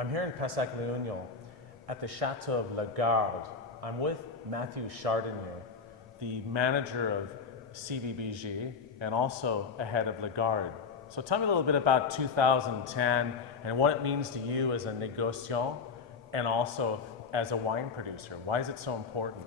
I'm here in Pessac-Léognan at the Chateau of La Garde. I'm with Mathieu Chadronnier, the manager of CDBG and also a head of La Garde. So tell me a little bit about 2010 and what it means to you as a négociant and also as a wine producer. Why is it so important?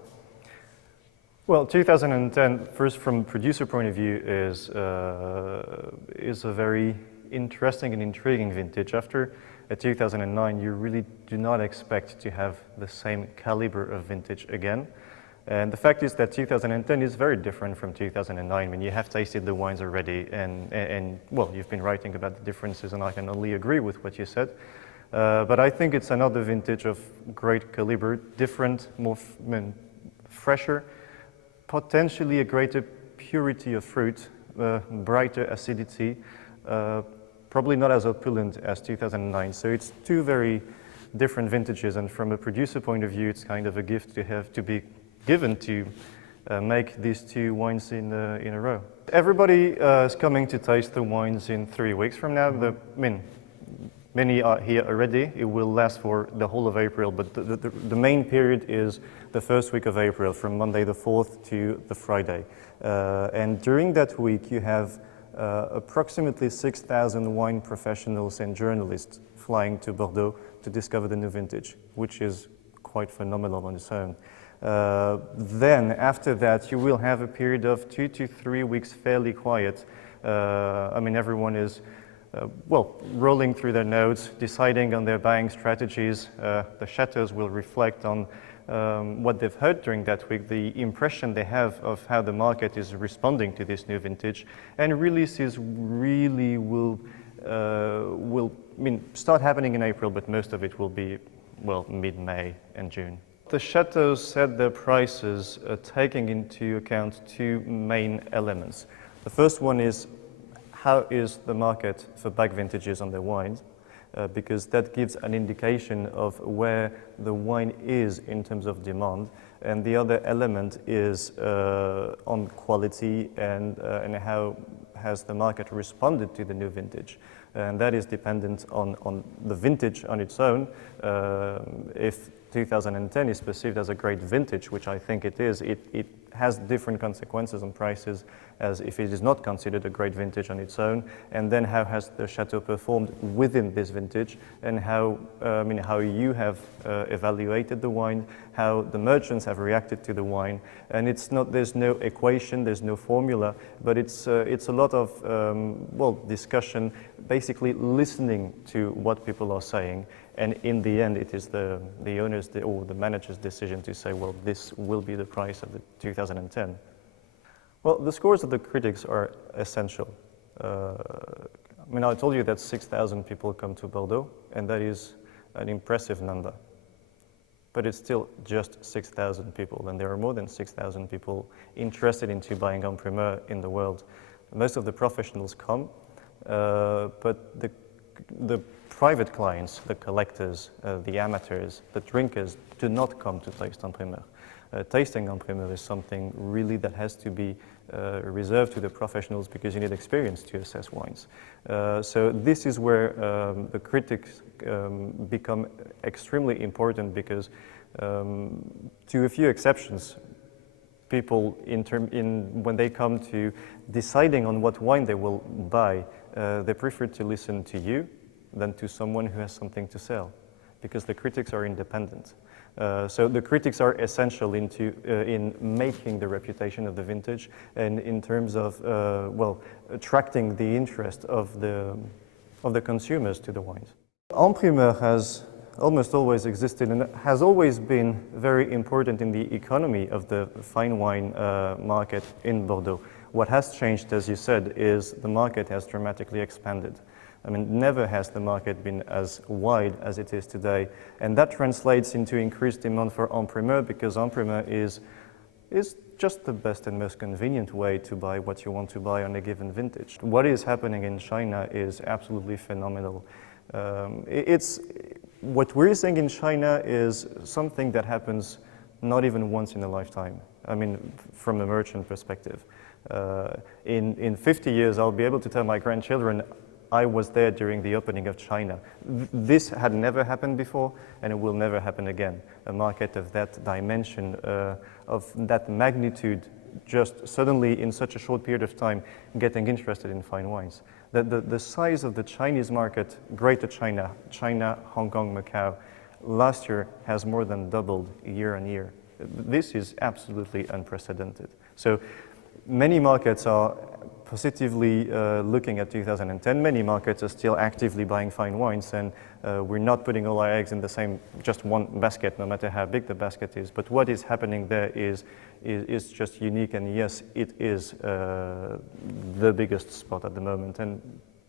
Well, 2010, first from producer point of view, is a very interesting and intriguing vintage. After 2009, you really do not expect to have the same caliber of vintage again. And the fact is that 2010 is very different from 2009. I mean, you have tasted the wines already, and well, you've been writing about the differences, and I can only agree with what you said. But I think it's another vintage of great caliber, different, more fresher, potentially a greater purity of fruit, brighter acidity, probably not as opulent as 2009. So it's two very different vintages, and from a producer point of view, it's kind of a gift to have to be given to make these two wines in a row. Everybody is coming to taste the wines in 3 weeks from now. Many are here already. It will last for the whole of April, but the main period is the first week of April, from Monday the 4th to the Friday. And during that week, you have approximately 6,000 wine professionals and journalists flying to Bordeaux to discover the new vintage, which is quite phenomenal on its own. Then, after that, you will have a period of 2 to 3 weeks fairly quiet. I mean, everyone is rolling through their notes, deciding on their buying strategies. The chateaus will reflect on what they've heard during that week, the impression they have of how the market is responding to this new vintage, and releases really will start happening in April, but most of it will be, well, mid-May and June. The chateaus set their prices taking into account two main elements. The first one is how is the market for back vintages on their wines, because that gives an indication of where the wine is in terms of demand. And the other element is on quality and how has the market responded to the new vintage. And that is dependent on the vintage on its own. If 2010 is perceived as a great vintage, which I think it is, it has different consequences on prices as if it is not considered a great vintage on its own. And then how has the chateau performed within this vintage, and how you have evaluated the wine, how the merchants have reacted to the wine. And there's no equation, there's no formula, but it's a lot of discussion, basically listening to what people are saying. And in the end, it is the owner's or the manager's decision to say, well, this will be the price of the 2010. Well, the scores of the critics are essential. I told you that 6,000 people come to Bordeaux, and that is an impressive number. But it's still just 6,000 people, and there are more than 6,000 people interested into buying en primeur in the world. Most of the professionals come, but the private clients, the collectors, the amateurs, the drinkers do not come to taste en primeur. Tasting en primeur is something really that has to be reserved to the professionals, because you need experience to assess wines. So this is where the critics become extremely important, because to a few exceptions, people when they come to deciding on what wine they will buy, they prefer to listen to you than to someone who has something to sell, because the critics are independent. So the critics are essential in making the reputation of the vintage, and in terms of attracting the interest of the consumers to the wines. En primeur has almost always existed and has always been very important in the economy of the fine wine market in Bordeaux. What has changed, as you said, is the market has dramatically expanded. I mean, never has the market been as wide as it is today. And that translates into increased demand for en primeur, because en primeur is just the best and most convenient way to buy what you want to buy on a given vintage. What is happening in China is absolutely phenomenal. What we're seeing in China is something that happens not even once in a lifetime. I mean, from a merchant perspective. In 50 years, I'll be able to tell my grandchildren, I was there during the opening of China. This had never happened before, and it will never happen again. A market of that dimension, of that magnitude, just suddenly in such a short period of time getting interested in fine wines. The size of the Chinese market, Greater China, China, Hong Kong, Macau, last year has more than doubled year on year. This is absolutely unprecedented. So many markets are positively looking at 2010. Many markets are still actively buying fine wines, and we're not putting all our eggs in the same, just one basket, no matter how big the basket is. But what is happening there is just unique, and yes, it is the biggest spot at the moment, and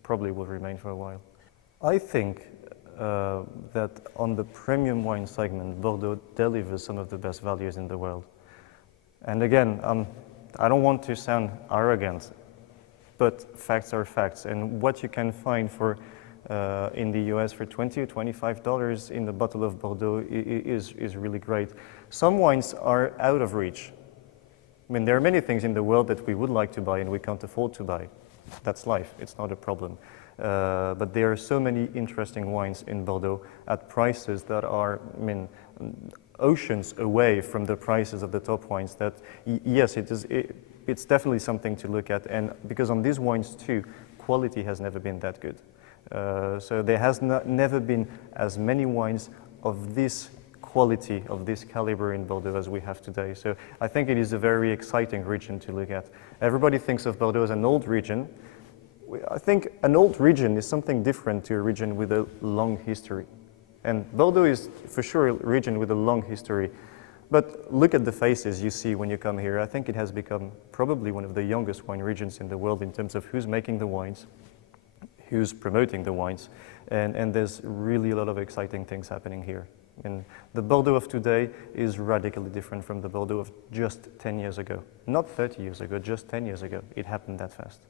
probably will remain for a while. I think that on the premium wine segment, Bordeaux delivers some of the best values in the world. And again, I don't want to sound arrogant, but facts are facts. And what you can find for in the US for $20 or $25 in the bottle of Bordeaux is really great. Some wines are out of reach. I mean, there are many things in the world that we would like to buy and we can't afford to buy. That's life, it's not a problem. But there are so many interesting wines in Bordeaux at prices that are, I mean, oceans away from the prices of the top wines that, yes, it's definitely something to look at. And because on these wines too, quality has never been that good. So there has never been as many wines of this quality, of this caliber in Bordeaux as we have today. So I think it is a very exciting region to look at. Everybody thinks of Bordeaux as an old region. I think an old region is something different to a region with a long history. And Bordeaux is for sure a region with a long history. But look at the faces you see when you come here. I think it has become probably one of the youngest wine regions in the world in terms of who's making the wines, who's promoting the wines, and there's really a lot of exciting things happening here. And the Bordeaux of today is radically different from the Bordeaux of just 10 years ago. Not 30 years ago, just 10 years ago. It happened that fast.